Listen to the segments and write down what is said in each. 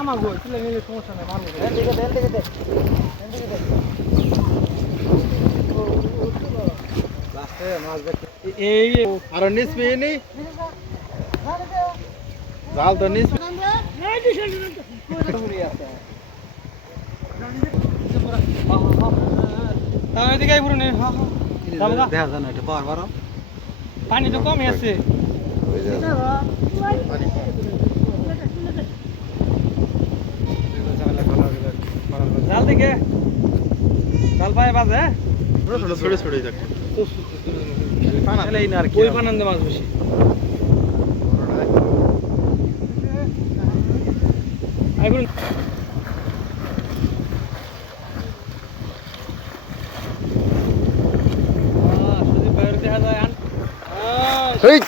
আমার বই তুলে নিলে সমস্যা নেই দেখতে এই আর নিস পেয়ে জাল তো নিস তাও হ্যাঁ হ্যাঁ পার পানি তো কমই আছে। জাল দিকে। জাল পায়ে বাজে ছড়ে যাক। ওই পানান দে মাছ বেশি। আই এই!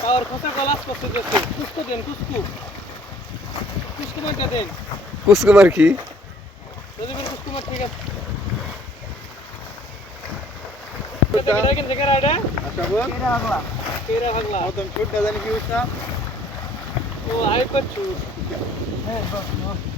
তাওর খোসা গলাস করতে করতে কুসকো দেন কুসকো কুসকো মাইটা দেন কুসকুমার কি সুদীপের কুসকো মার ঠিক আছে কেটে কেটে কেটে রাইডা আচ্ছা বল কেরা ভাগলা মতন ছোট জানি কি হইছে ও আই করছু কোয়ালিটি জায়গা মতো উঠে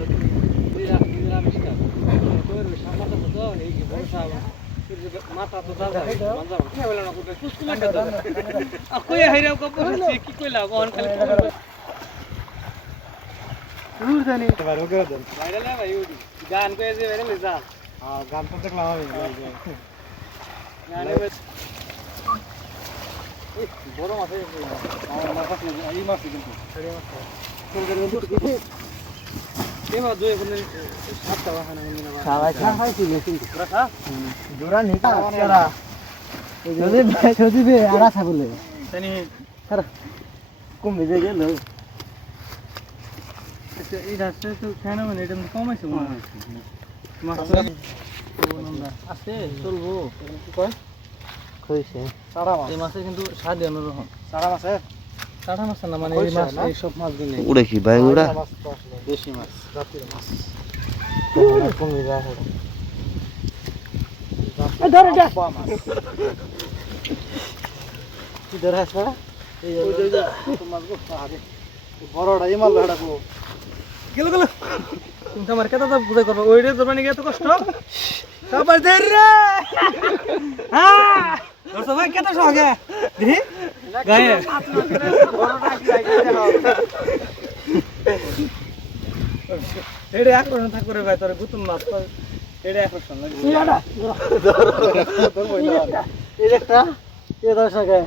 গান তো দেখলাম বড় মাছ এই মাছ কিন্তু কম বেজে গেল। আচ্ছা এই রাস্তা তো কেন মানে এটা কম আছে মনে হয়। আছে চলবো। কয় কইছে। সারা মাছ এই কিন্তু স্বাদ অন্যরকম সারা মাছে কাটা মাছ না? মানে এই মাছ এই সব মাছগুলো উড়ে কি ভাই উড়া মাছ দেশি মাছ জাতির মাছ। কমে যায় কি ধরে আসবে এই মাছ গো আরে বড়টা এই মাছ ধরা গো। গেল গেল। তুমি আমার কথা তো বুঝাই করব। ওই রে তোর এত কষ্ট? তারপর হ্যাঁ। ভাই দেখি। গায়ে এটা আকর্ষণ থাকবে রে ভাই তোর গুতুম মাছ তো এটা আকর্ষণ লাগে এই একটা এ দশ টাকা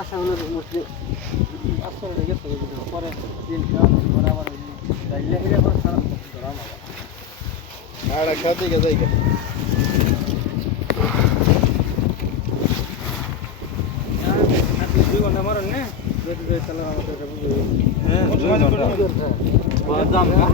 আশা হলো মুসলিম আসলে লেগে পরে দিন আবার যাইলে ধরা মারা আর গে যাই হ্যাঁ, দাম হ্যাঁ।